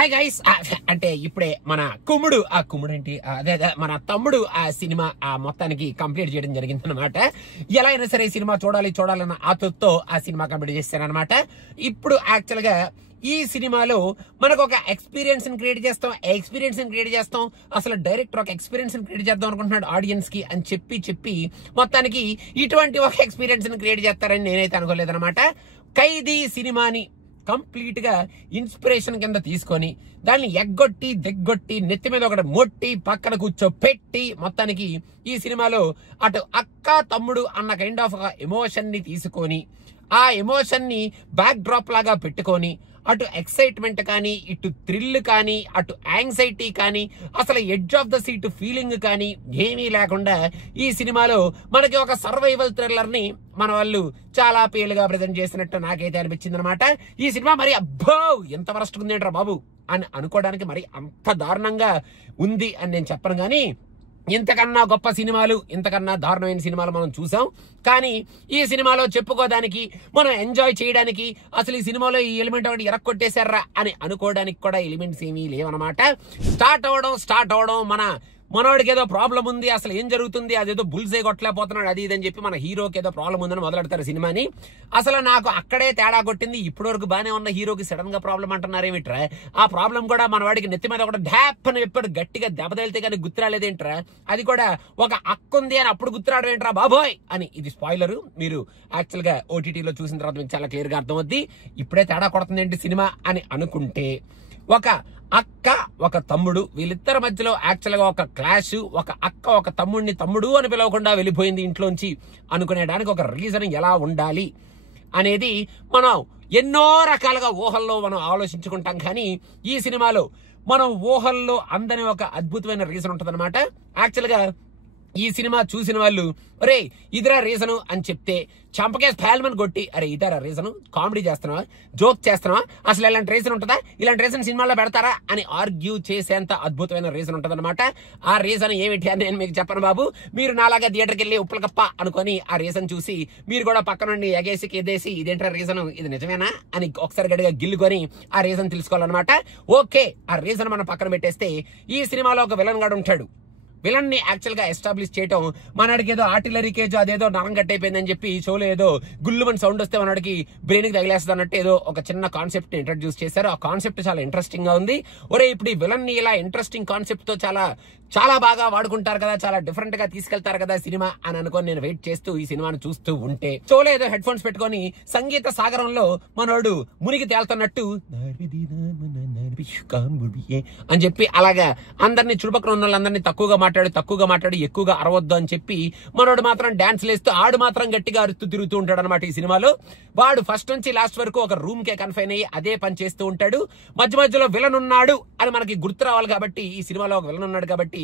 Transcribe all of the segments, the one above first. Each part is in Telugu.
హాయ్ గైస్, అంటే ఇప్పుడే మన కుమ్ముడు ఏంటి అదే మన తమ్ముడు ఆ సినిమా మొత్తానికి కంప్లీట్ చేయడం జరిగింది అనమాట. ఎలా అయినా సరే ఈ సినిమా చూడాలన్న ఆతృతతో ఆ సినిమా కంప్లీట్ చేశారనమాట. ఇప్పుడు యాక్చువల్ గా ఈ సినిమాలో మనకు ఒక ఎక్స్పీరియన్స్ క్రియేట్ చేస్తాం. అసలు డైరెక్టర్ ఒక ఎక్స్పీరియన్స్ క్రియేట్ చేద్దాం అనుకుంటున్నాడు ఆడియన్స్ కి అని చెప్పి మొత్తానికి ఇటువంటి ఒక ఎక్స్పీరియన్స్ క్రియేట్ చేస్తారని నేనైతే అనుకోలేదన్నమాట. ఖైదీ సినిమాని కంప్లీట్ గా ఇన్స్పిరేషన్ కింద తీసుకొని దాన్ని దిగ్గొట్టి నెత్తి మీద ఒకటి మొట్టి పక్కన కూర్చోపెట్టి మొత్తానికి ఈ సినిమాలో అటు అక్క తమ్ముడు అన్న కైండ్ ఆఫ్ ఎమోషన్ ని తీసుకొని ఆ ఎమోషన్ ని బ్యాక్ డ్రాప్ లాగా పెట్టుకొని అటు ఎక్సైట్మెంట్ కానీ ఇటు థ్రిల్ కానీ అటు యాంగ్జైటీ కానీ అసలు edge of the seat feeling కానీ ఏమీ లేకుండా ఈ సినిమాలో మనకి ఒక సర్వైవల్ థ్రిల్లర్ ని మన వాళ్ళు చాలా పేలుగా ప్రజెంట్ చేసినట్టు నాకైతే అనిపించింది అనమాట. ఈ సినిమా మరి అబ్బో ఎంత వరస్ట్ ఉందేంట్రా బాబు అని అనుకోవడానికి మరి అంత దారుణంగా ఉంది అని నేను చెప్పను. కానీ ఇంతకన్నా గొప్ప సినిమాలు, ఇంతకన్నా దారుణమైన సినిమాలు మనం చూసాం. కానీ ఈ సినిమాలో చెప్పుకోవడానికి, మనం ఎంజాయ్ చేయడానికి, అసలు ఈ సినిమాలో ఈ ఎలిమెంట్ ఒకటి ఎరక్కొట్టేశారా అని అనుకోవడానికి కూడా ఎలిమెంట్స్ ఏమీ లేవన్నమాట. స్టార్ట్ అవడం మనవాడికి ఏదో ప్రాబ్లం ఉంది, అసలు ఏం జరుగుతుంది, అదేదో బుల్సే కొట్టలేకపోతున్నాడు అది ఇదని చెప్పి మన హీరోకి ఏదో ప్రాబ్లం ఉందని మొదలెడతారు సినిమాని. అసలు నాకు అక్కడే తేడా కొట్టింది. ఇప్పటి వరకు బాగానే ఉన్న హీరోకి సడన్ గా ప్రాబ్లం అంటున్నారేమిట్రా? ఆ ప్రాబ్లం కూడా మన వాడికి నెత్తి మీద ఒకటి డ్యాప్ అని ఎప్పుడు గట్టిగా దెబ్బతలితే కానీ గుర్తురాలేదేంట్రా? అది కూడా ఒక అక్కుంది అని అప్పుడు గుర్తురావడం ఏంట్రా బాబోయ్ అని. ఇది స్పాయిలర్, మీరు యాక్చువల్ గా ఓటీటీలో చూసిన తర్వాత మీకు చాలా క్లియర్ గా అర్థమవుద్ది. ఇప్పుడే తేడా కొడుతుంది ఏంటి సినిమా అని అనుకుంటే, ఒక అక్క ఒక తమ్ముడు వీళ్ళిద్దరి మధ్యలో యాక్చువల్ గా ఒక క్లాష్, ఒక అక్క ఒక తమ్ముడిని తమ్ముడు అని పిలవకుండా వెళ్ళిపోయింది ఇంట్లోంచి అనుకునేడానికి ఒక రీజన్ ఎలా ఉండాలి అనేది మనం ఎన్నో రకాలుగా ఊహల్లో మనం ఆలోచించుకుంటాం. కానీ ఈ సినిమాలో మనం ఊహల్లో అందని ఒక అద్భుతమైన రీజన్ ఉంటుంది అనమాట. యాక్చువల్ గా ఈ సినిమా చూసిన వాళ్ళు ఒరే ఇదిరా రీజను అని చెప్తే చంపకేసి ఫ్యాల్మన్ కొట్టి అరే ఇదారా రీజను, కామెడీ చేస్తున్నావా, జోక్ చేస్తున్నావా, అసలు ఇలాంటి రీజన్ ఉంటుందా, ఇలాంటి రీజన్ సినిమాలో పెడతారా అని ఆర్గ్యూ చేసేంత అద్భుతమైన రీజన్ ఉంటుంది అనమాట. ఆ రీజన్ ఏమిటి అని నేను మీకు చెప్పను బాబు. మీరు నాలాగా థియేటర్కి వెళ్ళి ఉప్పలకప్ప అనుకొని ఆ రీజన్ చూసి మీరు కూడా పక్క నుండి ఎగేసి ఇదేంటా రీజన్, ఇది నిజమేనా అని ఒకసారి గడిగా గిల్లుకొని ఆ రీజన్ తెలుసుకోవాలన్నమాట. ఓకే, ఆ రీజన్ మనం పక్కన పెట్టేస్తే ఈ సినిమాలో ఒక విలన్ గాడు ఉంటాడు. విలన్ ని యాక్చువల్ గా ఎస్టాబ్లిష్ చేయటం, మనడికి ఏదో ఆర్టిలరీ కేజ్ అదేదో నరం కట్టయిపోయిందని చెప్పి షోలో ఏదో గుల్లుమని సౌండ్ వస్తే మనడికి బ్రెయిన్ కి తగిలేస్తుంది అన్నట్టు ఏదో ఒక చిన్న కాన్సెప్ట్ ని ఇంట్రడ్యూస్ చేశారు. ఆ కాన్సెప్ట్ చాలా ఇంట్రెస్టింగ్ గా ఉంది. ఒరే ఇప్పుడు ఈ విలన్ ని ఇలా ఇంట్రెస్టింగ్ కాన్సెప్ట్ తో చాలా బాగా వాడుకుంటారు కదా, చాలా డిఫరెంట్ గా తీసుకెళ్తారు కదా సినిమా అని అనుకొని నేను వెయిట్ చేస్తూ ఈ సినిమాను చూస్తూ ఉంటే షోలో ఏదో హెడ్ ఫోన్స్ పెట్టుకొని సంగీత సాగరంలో మనోడు మునిగి తేలుతున్నట్టు అని చెప్పి అలాగా అందరినీ చుట్టుపక్కల ఉన్న వాళ్ళందరినీ తక్కువగా మాట్లాడి ఎక్కువగా అరవద్దు అని చెప్పి మనోడు మాత్రం డాన్స్ లేస్తూ ఆడు మాత్రం గట్టిగా అరుస్తూ తిరుగుతూ ఉంటాడు అనమాట. ఈ సినిమాలో వాడు ఫస్ట్ నుంచి లాస్ట్ వరకు ఒక రూమ్ కే కన్ఫైన్ అయ్యి అదే పని చేస్తూ ఉంటాడు. మధ్యలో విలన్ ఉన్నాడు అని మనకి గుర్తు రావాలి కాబట్టి ఈ సినిమాలో ఒక విలన్ ఉన్నాడు కాబట్టి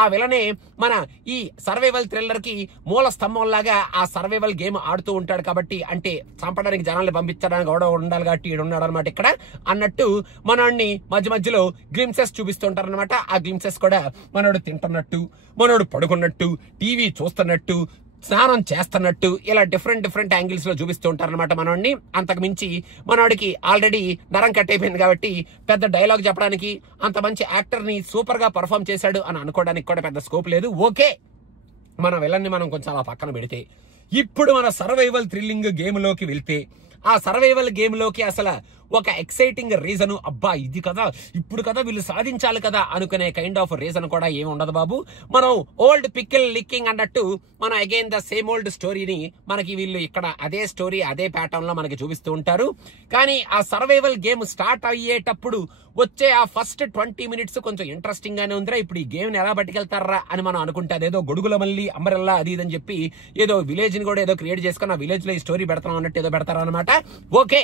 ఆ విలనే మన ఈ సర్వైవల్ థ్రిల్లర్ కి మూల స్తంభం లాగా ఆ సర్వైవల్ గేమ్ ఆడుతూ ఉంటాడు. కాబట్టి అంటే చంపడానికి జనాల్ని పంపించడానికి కూడా ఉండాలి కాబట్టి ఈడున్నాడు అనమాట ఇక్కడ అన్నట్టు మనోడిని మధ్యలో గ్లిమ్సెస్ చూపిస్తుంటారు అనమాట. ఆ గ్లిమ్సెస్ కూడా మనోడు తింటున్నట్టు, మనోడు పడుకున్నట్టు, టీవీ చూస్తున్నట్టు, స్నానం చేస్తున్నట్టు ఇలా డిఫరెంట్ యాంగిల్స్ లో చూపిస్తూ ఉంటారు అనమాట మనోడిని. అంతకు మించి మనోడికి ఆల్రెడీ నరం కట్ అయిపోయింది కాబట్టి పెద్ద డైలాగ్ చెప్పడానికి, అంత మంచి యాక్టర్ ని సూపర్ గా పర్ఫామ్ చేశాడు అని అనుకోవడానికి కూడా పెద్ద స్కోప్ లేదు. ఓకే, మన విలన్ని మనం కొంచెం అలా పక్కన పెడితే ఇప్పుడు మన సర్వైవల్ థ్రిల్లింగ్ గేమ్ లోకి వెళ్తే, ఆ సర్వైవల్ గేమ్ లోకి అసలు ఒక ఎక్సైటింగ్ రీజన్, అబ్బా ఇది కదా ఇప్పుడు కదా వీళ్ళు సాధించాలి కదా అనుకునే కైండ్ ఆఫ్ రీజన్ కూడా ఏమి ఉండదు బాబు. మనం ఓల్డ్ పికిల్ లిక్కింగ్ అన్నట్టు మనం అగైన్ ద సేమ్ ఓల్డ్ స్టోరీని మనకి వీళ్ళు ఇక్కడ అదే స్టోరీ అదే ప్యాటర్న్ లో మనకి చూపిస్తూ ఉంటారు. కానీ ఆ సర్వైవల్ గేమ్ స్టార్ట్ అయ్యేటప్పుడు వచ్చే ఆ ఫస్ట్ 20 minutes కొంచెం ఇంట్రెస్టింగ్ గానే ఉందిరా, ఇప్పుడు ఈ గేమ్ ని ఎలా పట్టుకెళ్తారా అని మనం అనుకుంటే అదేదో గొడుగుల మళ్ళీ అంబరెల్లా అది ఇదని చెప్పి ఏదో విలేజ్ ని కూడా ఏదో క్రియేట్ చేసుకుని ఆ విలేజ్ లో ఈ స్టోరీ పెడతాం అన్నట్టు ఏదో పెడతారు అనమాట. ఓకే,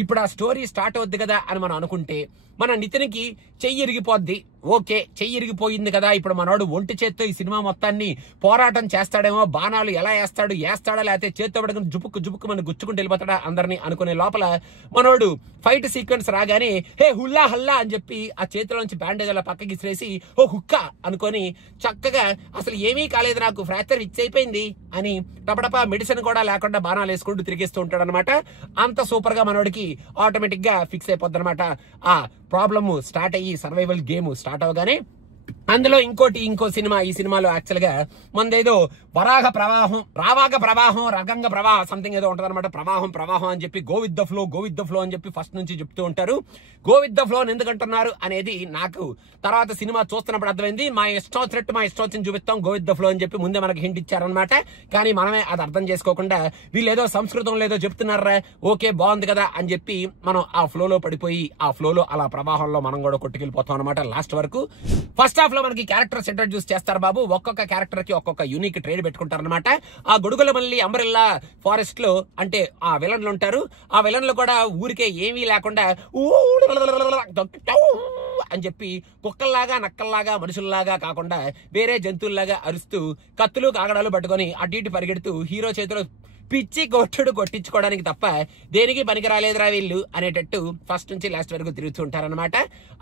ఇప్పుడు ఆ స్టోరీ స్టార్ట్ అవుద్ది కదా అని మనం అనుకుంటే మన నితిన్కి చెయ్యి ఇరిగిపోద్ది. ఓకే చెయ్యి ఇరిగిపోయింది కదా, ఇప్పుడు మనోడు ఒంటి చేత్తో ఈ సినిమా మొత్తాన్ని పోరాటం చేస్తాడేమో, బాణాలు ఎలా వేస్తాడా లేకపోతే చేత్తో పడుకుని జుపుక్కు మన గుచ్చుకుంటూ వెళ్ళిపోతాడా అందరినీ అనుకునే లోపల మనోడు ఫైట్ సీక్వెన్స్ రాగానే హే హుల్లా హల్లా అని చెప్పి ఆ చేతిలో నుంచి బ్యాండేజ్ అలా పక్కకి ఇసిరేసి ఓ హుక్క అనుకొని చక్కగా అసలు ఏమీ కాలేదు నాకు ఫ్రాక్చర్ ఫిక్స్ అయిపోయింది అని టపటపా మెడిసిన్ కూడా లేకుండా బాణాలు వేసుకుంటూ తిరిగిస్తూ ఉంటాడు అనమాట. అంత సూపర్ గా మనోడికి ఆటోమేటిక్ గా ఫిక్స్ అయిపోద్ది అనమాట. ఆ ప్రాబ్లమ్ స్టార్ట్ అయ్యి సర్వైవల్ గేమ్ స్టార్ట్ అవగానే అందులో ఇంకో సినిమా, ఈ సినిమాలో యాక్చువల్ గా మనదేదో వరాగ ప్రవాహం రగంగ ప్రవాహం సంథింగ్ ఏదో ఉంటది అనమాట. ప్రవాహం అని చెప్పి గో విత్ ద ఫ్లో అని చెప్పి ఫస్ట్ నుంచి చెప్తూ ఉంటారు. గో విత్ ద ఫ్లో ఎందుకంటున్నారు అనేది నాకు తర్వాత సినిమా చూస్తున్నప్పుడు అర్థమైంది. మా ఇష్టం వచ్చినట్టు చూపిస్తాం గో విత్ ద ఫ్లో అని చెప్పి ముందే మనకి హింట్ ఇచ్చారనమాట. కానీ మనమే అది అర్థం చేసుకోకుండా వీళ్ళు ఏదో సంస్కృతంలో ఏదో చెప్తున్నారా, ఓకే బాగుంది కదా అని చెప్పి మనం ఆ ఫ్లోలో పడిపోయి ఆ ఫ్లోలో అలా ప్రవాహంలో మనం కూడా కొట్టుకెళ్ళిపోతాం అనమాట లాస్ట్ వరకు. ఫస్ట్ హాఫ్ లో మనకి క్యారెక్టర్స్ ఇంట్రడ్యూస్ చేస్తారు బాబు. ఒక్కొక్క క్యారెక్టర్ కి ఒక్కొక్క యూనిక్ ట్రేడ్ పెట్టుకుంటారు అనమాట. ఆ గొడుగుల మళ్ళీ అంబరెల్లా ఫారెస్ట్ లో అంటే ఆ విలన్లు ఉంటారు. ఆ విలన్లు కూడా ఊరికే ఏమీ లేకుండా అని చెప్పి కుక్కల్లాగా నక్కల్లాగా మనుషుల్లాగా కాకుండా వేరే జంతువుల్లాగా అరుస్తూ కత్తులు కాగడాలు పట్టుకొని అటు ఇటు పరిగెడుతూ హీరో చేతిలో పిచ్చి కొట్టించుకోవడానికి తప్ప దేనికి పనికి రాలేదురా వీళ్ళు అనేటట్టు ఫస్ట్ నుంచి లాస్ట్ వరకు తిరుగుతూ ఉంటారనమాట.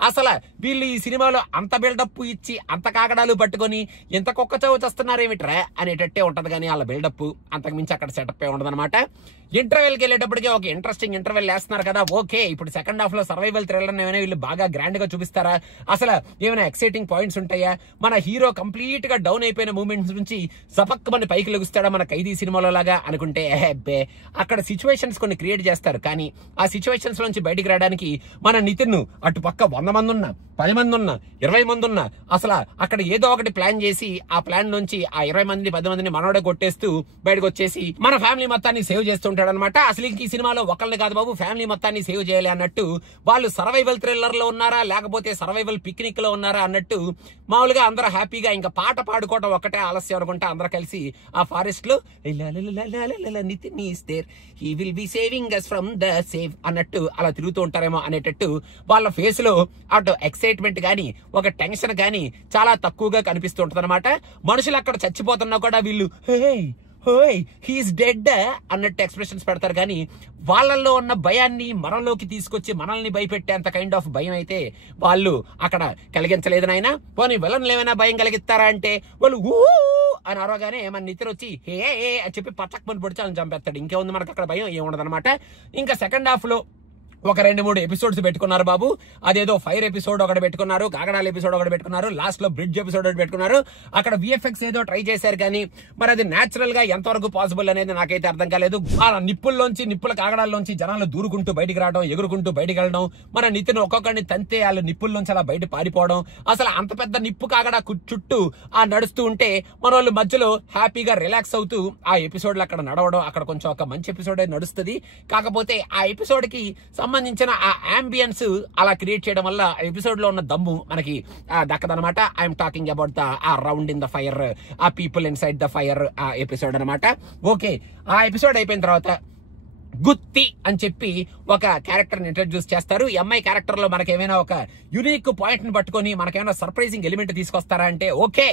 అసలు వీళ్ళు ఈ సినిమాలో అంత బిల్డప్ ఇచ్చి అంత కాగడాలు పట్టుకొని ఎంత కుక్క చౌ వస్తున్నారేమిట్రా అనేటట్టే ఉంటది. కానీ వాళ్ళ బిల్డప్ అంతకుమించి అక్కడ సెటప్ ఏ ఉండదన్నమాట. ఇంటర్వెల్కి వెళ్ళేటప్పటికే ఒక ఇంట్రెస్టింగ్ ఇంటర్వెల్ వేస్తున్నారు కదా, ఓకే ఇప్పుడు సెకండ్ హాఫ్ లో సర్వైవల్ థ్రిల్లర్ ఏమైనా వీళ్ళు బాగా గ్రాండ్ గా చూపిస్తారా, అసలు ఏమైనా ఎక్సైటింగ్ పాయింట్స్ ఉంటాయా, మన హీరో కంప్లీట్ గా డౌన్ అయిపోయిన మూమెంట్స్ నుంచి సపక్ మన పైకి లెగుస్తాడా మన ఖైదీ సినిమాలో లాగా అనుకుంటే అక్కడ సిచ్యువేషన్స్ కొన్ని క్రియేట్ చేస్తారు. కానీ ఆ సిచ్యువేషన్స్ నుంచి బయటికి రావడానికి మన నితిన్ అటు పక్క 100 మంది ఉన్నా 10 మంది ఉన్నా 20 మంది ఉన్నా అసలు అక్కడ ఏదో ఒకటి ప్లాన్ చేసి ఆ ప్లాన్ నుంచి ఆ 20 మంది 10 మందిని మనోడే కొట్టేస్తూ బయటకు వచ్చేసి మన ఫ్యామిలీ మొత్తాన్ని సేవ్ చేస్తుంటాడు అనమాట. అసలు ఈ సినిమాలో ఒకళ్ళని కాదు బాబు ఫ్యామిలీ మొత్తాన్ని సేవ్ చేయాలి అన్నట్టు వాళ్ళు సర్వైవల్ థ్రిల్లర్ లో ఉన్నారా లేకపోతే సర్వైవల్ పిక్నిక్ లో ఉన్నారా అన్నట్టు మామూలుగా అందరూ హ్యాపీగా ఇంకా పాట పాడుకోవడం ఒకటే ఆలస్యం అనుకుంటా అందరూ కలిసి ఆ ఫారెస్ట్ లో Nitin is there he will be saving us from the save అన్నట్టు అలా తిరుగుతూ ఉంటారేమో అనేటట్టు వాళ్ళ ఫేస్ లో అటు ఎక్సైట్మెంట్ గానీ ఒక టెన్షన్ గానీ చాలా తక్కువగా కనిపిస్తూ ఉంటది అనమాట. మనుషులు అక్కడ చచ్చిపోతున్నా కూడా వీళ్ళు హీఈస్ డెడ్ అన్నట్టు ఎక్స్ప్రెషన్స్ పెడతారు. కానీ వాళ్ళల్లో ఉన్న భయాన్ని మనలోకి తీసుకొచ్చి మనల్ని భయపెట్టేంత కైండ్ ఆఫ్ భయం అయితే వాళ్ళు అక్కడ కలిగించలేదు నాయన. పోనీ విలన్లు ఏమైనా భయం కలిగిస్తారా అంటే వాళ్ళు అని అరవగానే మన నిద్ర వచ్చి హే అని చెప్పి పచ్చకమని పొడిచి అని చంపేస్తాడు. ఇంకేముంది మనకు అక్కడ భయం ఏముండదు అనమాట. ఇంకా సెకండ్ హాఫ్ లో ఒక 2-3 ఎపిసోడ్స్ పెట్టుకున్నారు బాబు. అదేదో ఫైర్ ఎపిసోడ్ ఒకటి పెట్టుకున్నారు, కాగడాల ఎపిసోడ్ ఒకటి పెట్టుకున్నారు, లాస్ట్ లో బ్రిడ్జ్ ఎపిసోడ్ ఒకటి పెట్టుకున్నారు. అక్కడ విఎఫ్ఎక్స్ ఏదో ట్రై చేశారు కానీ మరి అది నేచురల్ గా ఎంతవరకు పాసిబుల్ అనేది నాకైతే అర్థం కాలేదు. ఆ నిప్పుల కాగడాల్లోంచి జనాలు దూరుకుంటూ బయటికి రావడం, ఎగురుకుంటూ బయటికి వెళ్ళడం, మన నితిన్ ఒక్కొక్కడిని తంతే వాళ్ళు నిప్పుల్లోంచి అలా బయట పారిపోవడం, అసలు అంత పెద్ద నిప్పు కాగడా చుట్టూ ఆ నడుస్తూ ఉంటే మన వాళ్ళు మధ్యలో హ్యాపీగా రిలాక్స్ అవుతూ ఆ ఎపిసోడ్లు అక్కడ నడవడం, అక్కడ కొంచెం ఒక మంచి ఎపిసోడ్ నడుస్తుంది. కాకపోతే ఆ ఎపిసోడ్ కి సంబంధించిన ఆ అంబియన్స్ అలా క్రియేట్ చేయడం వల్ల ఎపిసోడ్ లో ఉన్న దమ్ము మనకి దక్కదనమాట. ఐఎమ్ టాకింగ్ అబౌట్ ద ఆ రౌండ్ ఇన్ ద ఫైర్, ఆ people in side the fire ఆ ఎపిసోడ్ అనమాట. ఓకే ఆ ఎపిసోడ్ అయిపోయిన తర్వాత గుత్తి అని చెప్పి ఒక క్యారెక్టర్ ని ఇంట్రడ్యూస్ చేస్తారు. ఈ అమ్మాయి క్యారెక్టర్ లో మనకేమైనా ఒక యునిక్ పాయింట్ ని పట్టుకొని మనకేమైనా సర్ప్రైజింగ్ ఎలిమెంట్ తీసుకొస్తారా అంటే okay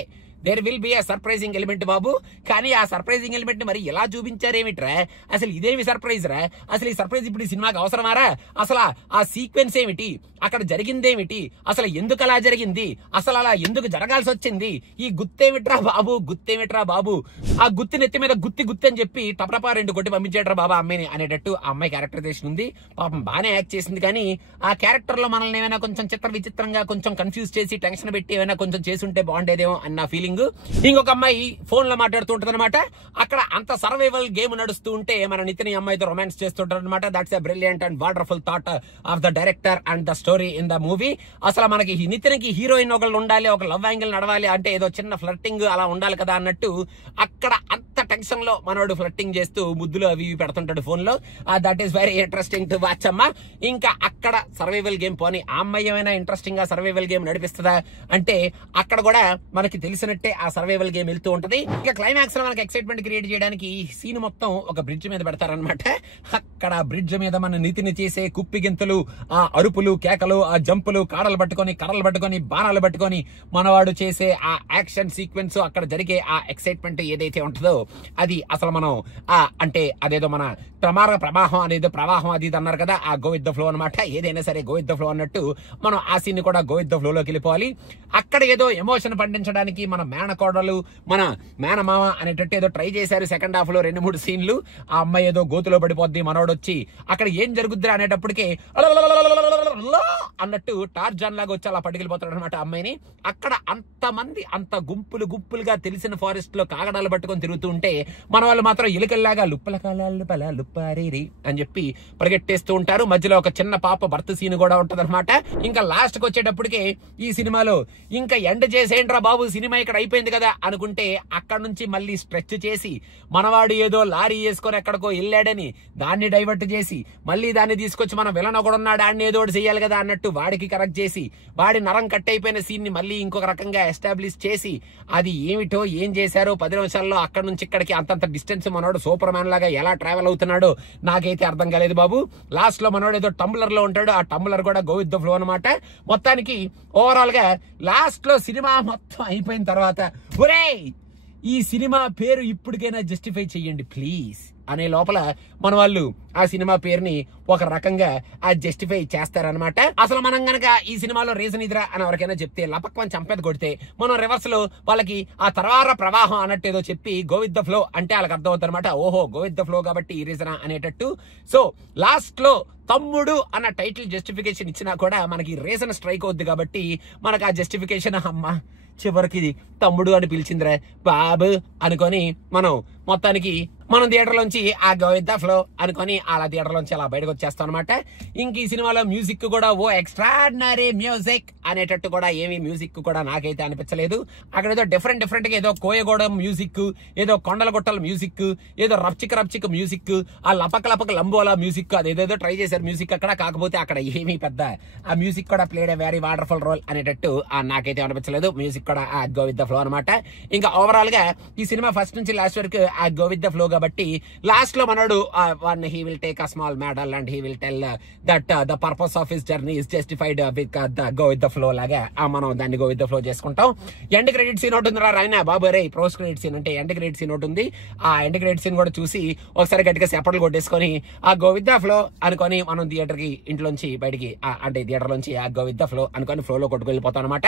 there will be a surprising element బాబు. కానీ ఆ సర్ప్రైజింగ్ ఎలిమెంట్ ని మరి ఎలా చూపించారేమిట్రా, అసలు ఇదేమి సర్ప్రైజ్ రా, అసలు ఈ సర్ప్రైజ్ ఇప్పుడు ఈ సినిమాకి అవసరమారా, అసలు ఆ సీక్వెన్స్ ఏమిటి, అక్కడ జరిగిందేమిటి, అసలు ఎందుకు అలా జరిగింది, అసలు అలా ఎందుకు జరగాల్సి వచ్చింది, ఈ గుత్తేమిట్రా బాబు ఆ గుత్తి నెత్తి మీద గుత్తి అని చెప్పి టపటపా 2 కొట్టి పంపించేట్రా బాబా అమ్మాయిని అనేటట్టు ఆ అమ్మాయి క్యారెక్టరైజేషన్ ఉంది. పాపం బాగానే యాక్ట్ చేసింది. కానీ ఆ క్యారెక్టర్ లో మనల్ని ఏమైనా కొంచెం విచిత్రంగా కొంచెం కన్ఫ్యూజ్ చేసి టెన్షన్ పెట్టి ఏమైనా కొంచెం చేసుంటే బాగుండేదేమో అన్న ఫీలింగ్. ఇంకొక అమ్మాయి ఫోన్ లో మాట్లాడుతూ ఉంటది అనమాట. అక్కడ అంత సర్వైవల్ గేమ్ నడుస్తూ ఉంటే మన నితిన్ అమ్మాయితో రొమాన్స్ చేస్తుంటారు అనమాట. That's a brilliant and wonderful thought of the director and the story in the movie. అసలు మనకి నితిన్ కి హీరోయిన్ ఒకళ్ళు ఉండాలి, ఒక లవ్ యాంగిల్ నడవాలి అంటే ఏదో చిన్న ఫ్లర్టింగ్ అలా ఉండాలి కదా అన్నట్టు అక్కడ అంత టెన్షన్ లో మనోడు ఫ్లట్టింగ్ చేస్తూ ముద్దులు అవి ఇవి పెడుతుంటాడు ఫోన్ లో. That is very interesting to watch అమ్మా. ఇంకా అక్కడ సర్వైవల్ గేమ్ పోని ఆ అమ్మాయి ఏమైనా ఇంట్రెస్టింగ్ గా సర్వైవల్ గేమ్ నడిపిస్తుందా అంటే అక్కడ కూడా మనకి తెలిసినట్టే ఆ సర్వైవల్ గేమ్ వెళ్తూ ఉంటది. ఇంకా క్లైమాక్స్ లో మనకి ఎక్సైట్మెంట్ క్రియేట్ చేయడానికి ఈ సీన్ మొత్తం ఒక బ్రిడ్జ్ మీద పెడతారనమాట. అక్కడ బ్రిడ్జ్ మీద మన నితిని చేసే కుప్పిగింతలు, ఆ అరుపులు, కేకలు, ఆ జంపులు, కాడలు పట్టుకొని, కర్రలు పట్టుకొని, బాణాలు పట్టుకొని మనవాడు చేసే ఆ యాక్షన్ సీక్వెన్స్, అక్కడ జరిగే ఆ ఎక్సైట్మెంట్ ఏదైతే ఉంటుందో అది అసలు మనం అంటే అదేదో మన ప్రవాహం అనేది ప్రవాహం అది ఇది అన్నారు కదా, ఆ గో విత్ ద ఫ్లో అనమాట. ఏదైనా సరే గో విత్ ద ఫ్లో అన్నట్టు మనం ఆ సీన్ కూడా గో విత్ ద ఫ్లో లోకి వెళ్ళిపోవాలి. అక్కడ ఏదో ఎమోషన్ పండించడానికి మన మేనకోడలు, మన మేనమామ అనేటట్టు ఏదో ట్రై చేశారు సెకండ్ హాఫ్ లో 2-3 సీన్లు. ఆ అమ్మాయి ఏదో గోతులో పడిపోద్ది, మనోడు వచ్చి అక్కడ ఏం జరుగుద్దిరా అనేటప్పటికే అన్నట్టు టార్జాన్ లాగా వచ్చి అలా పట్టుకెళ్ళిపోతాడు అనమాట అమ్మాయిని. అక్కడ అంతమంది అంత గుంపులుగా తెలిసిన ఫారెస్ట్ లో కాగడాలు పట్టుకొని తిరుగుతూ ఉంటే మన వాళ్ళు మాత్రం ఎలుకల్లాగా లుప్పల కాలాలు పల లుప్పారేరి అని చెప్పి పరిగెట్టేస్తూ ఉంటారు. మధ్యలో ఒక చిన్న పాప భర్త సీన్ కూడా ఉంటది అనమాట. ఇంకా లాస్ట్ కి వచ్చేటప్పటికే ఈ సినిమాలో ఇంకా ఎండ్ చేసేయండిరా బాబు, సినిమా ఇక్కడ అయిపోయింది కదా అనుకుంటే అక్కడ నుంచి మళ్ళీ స్ట్రెచ్ చేసి మనవాడు ఏదో లారీ వేసుకొని ఎక్కడికో వెళ్ళాడని దాన్ని డైవర్ట్ చేసి మళ్ళీ దాన్ని తీసుకొచ్చి మన విలన్ ఒకడు ఉన్నాడు ఆడిని ఏదో ఒకటి చేయాలి కదా అన్నట్టు వాడికి కరెక్ట్ చేసి వాడి నరం కట్ అయిపోయిన సీన్ ని మళ్ళీ ఇంకొక రకంగా ఎస్టాబ్లిష్ చేసి అది ఏమిటో ఏం చేశారో 10 నిమిషాల్లో అక్కడ నుంచి ఇక్కడికి అంతంత డిస్టెన్స్ మనోడు సూపర్ మ్యాన్ లాగా ఎలా ట్రావెల్ అవుతున్నాడో నాకైతే అర్థం కాలేదు బాబు. లాస్ట్ లో మనోడు ఏదో టంబ్లర్ లో ఉంటాడు, ఆ టంబ్లర్ కూడా గో విత్ ద ఫ్లో అనమాట. మొత్తానికి ఓవరాల్ గా లాస్ట్ లో సినిమా మొత్తం అయిపోయిన తర్వాత ఒరేయ్ ఈ సినిమా పేరు ఇప్పటికైనా జస్టిఫై చెయ్యండి ప్లీజ్ అనే లోపల మన వాళ్ళు ఆ సినిమా పేరుని ఒక రకంగా జస్టిఫై చేస్తారనమాట. అసలు మనం గనక ఈ సినిమాలో రీజన్ ఇదిరా అని ఎవరికైనా చెప్తే లపక్వని చంపేది కొడితే మనం రివర్స్ లో వాళ్ళకి ఆ తర్వాత ప్రవాహం అన్నట్టు ఏదో చెప్పి గో విత్ ద ఫ్లో అంటే వాళ్ళకి అర్థం అవుతుంది అనమాట. ఓహో గో విత్ ద ఫ్లో కాబట్టి ఈ రీజన్ అనేటట్టు. సో లాస్ట్ లో తమ్ముడు అన్న టైటిల్ జస్టిఫికేషన్ ఇచ్చినా కూడా మనకి రీజన్ స్ట్రైక్ అవుద్ది కాబట్టి మనకు ఆ జస్టిఫికేషన్ అమ్మ చివరికి తమ్ముడు అని పిలిచిందిరా బాబు అనుకొని మనం మొత్తానికి మనం థియేటర్ లోంచి ఆ గో విత్ ద ఫ్లో అనుకొని అలా థియేటర్ లోంచి అలా బయటకు వచ్చేస్తాం అనమాట. ఇంక ఈ సినిమాలో మ్యూజిక్ కూడా ఓ ఎక్స్ట్రాడినరీ మ్యూజిక్ అనేటట్టు కూడా ఏమి మ్యూజిక్ కూడా నాకైతే అనిపించలేదు. అక్కడ ఏదో డిఫరెంట్ గా ఏదో కోయగూడెం మ్యూజిక్, ఏదో కొండల గుట్టల మ్యూజిక్, ఏదో రప్చిక మ్యూజిక్, ఆ లపక లంబోలా మ్యూజిక్ అదేదో ట్రై చేశారు మ్యూజిక్ అక్కడ. కాకపోతే అక్కడ ఏమీ పెద్ద ఆ మ్యూజిక్ కూడా played a very wonderful role అనేటట్టు నాకైతే అనిపించలేదు. మ్యూజిక్ కూడా ఆ గో విత్ ద ఫ్లో అనమాట. ఇంకా ఓవరాల్ గా ఈ సినిమా ఫస్ట్ నుంచి లాస్ట్ వరకు ఆ గో విత్ ద ఫ్లో కాబట్టి లాస్ట్ లో మనోడు he will take a small medal and he will tell that the purpose of his journey is justified with the go with the flow లాగా మనం దాన్ని గో విత్ ద ఫ్లో చేసుకుంటాం. ఎండ్ క్రెడిట్ సీన్ ఒకటి ఉంది రాయన బాబు రే, పోస్ట్ క్రెడిట్ సీన్ అంటే ఎండ్ క్రెడిట్ సీన్ ఒకటి ఉంది. ఆ ఎండ్ క్రెడిట్ సీన్ కూడా చూసి ఒకసారి గట్టిగా సెపట్లు కొట్టేసుకొని ఆ గో విత్ ద ఫ్లో అనుకొని మనం థియేటర్ కి ఇంట్లోంచి బయటికి అంటే థియేటర్ లోంచి ఆ గో విత్ ద ఫ్లో అనుకొని ఫ్లో లో కొట్టుకెళ్ళిపోతాం అనమాట.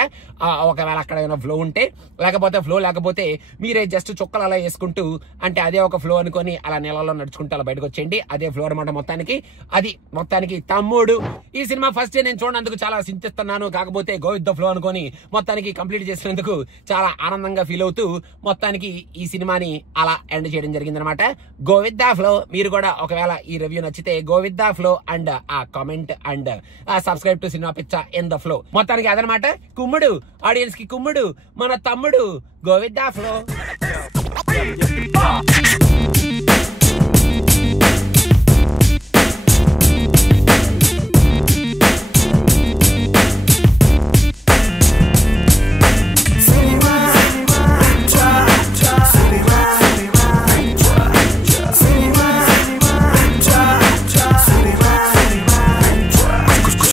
ఒకవేళ అక్కడ ఏమైనా ఫ్లో ఉంటే, లేకపోతే ఫ్లో లేకపోతే మీరే జస్ట్ చుక్కలు అలా వేసుకుంటూ అంటే అదే ఒక ఫ్లో అనుకొని అలా నెలలో నడుచుకుంటూ అలా బయటకు వచ్చేయండి. అదే ఫ్లో అనమాట మొత్తానికి. అది మొత్తానికి తమ్ముడు ఈ సినిమా ఫస్ట్ నేను చూడనందుకు చాలా చింతిస్తున్నాను. కాకపోతే గో విత్ ద ఫ్లో అనుకొని మొత్తానికి కంప్లీట్ చేసినందుకు చాలా ఆనందంగా ఫీల్ అవుతూ మొత్తానికి ఈ సినిమాని అలా ఎండ్ చేయడం జరిగింది అనమాట. Go with the flow. మీరు కూడా ఒకవేళ ఈ రివ్యూ నచ్చితే go with the flow and ఆ comment and subscribe to cinema పిచ్చ ఇన్ ద ఫ్లో. మొత్తానికి అదనమాట కుమ్ముడు, ఆడియన్స్ కి కుమ్ముడు, మన తమ్ముడు గో విత్ ద ఫ్లో.